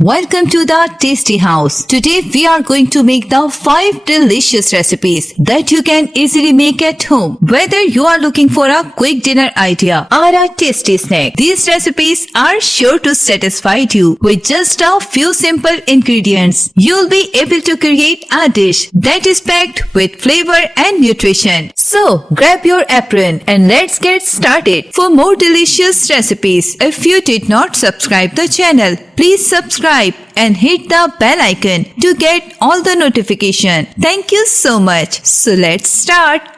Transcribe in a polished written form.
Welcome to the Tasty House. Today we are going to make the 5 delicious recipes that you can easily make at home. Whether you are looking for a quick dinner idea or a tasty snack, these recipes are sure to satisfy you. With just a few simple ingredients, you'll be able to create a dish that is packed with flavor and nutrition. So grab your apron and let's get started. For more delicious recipes, if you did not subscribe the channel, please subscribe and hit the bell icon to get all the notification. Thank you so much. So let's start.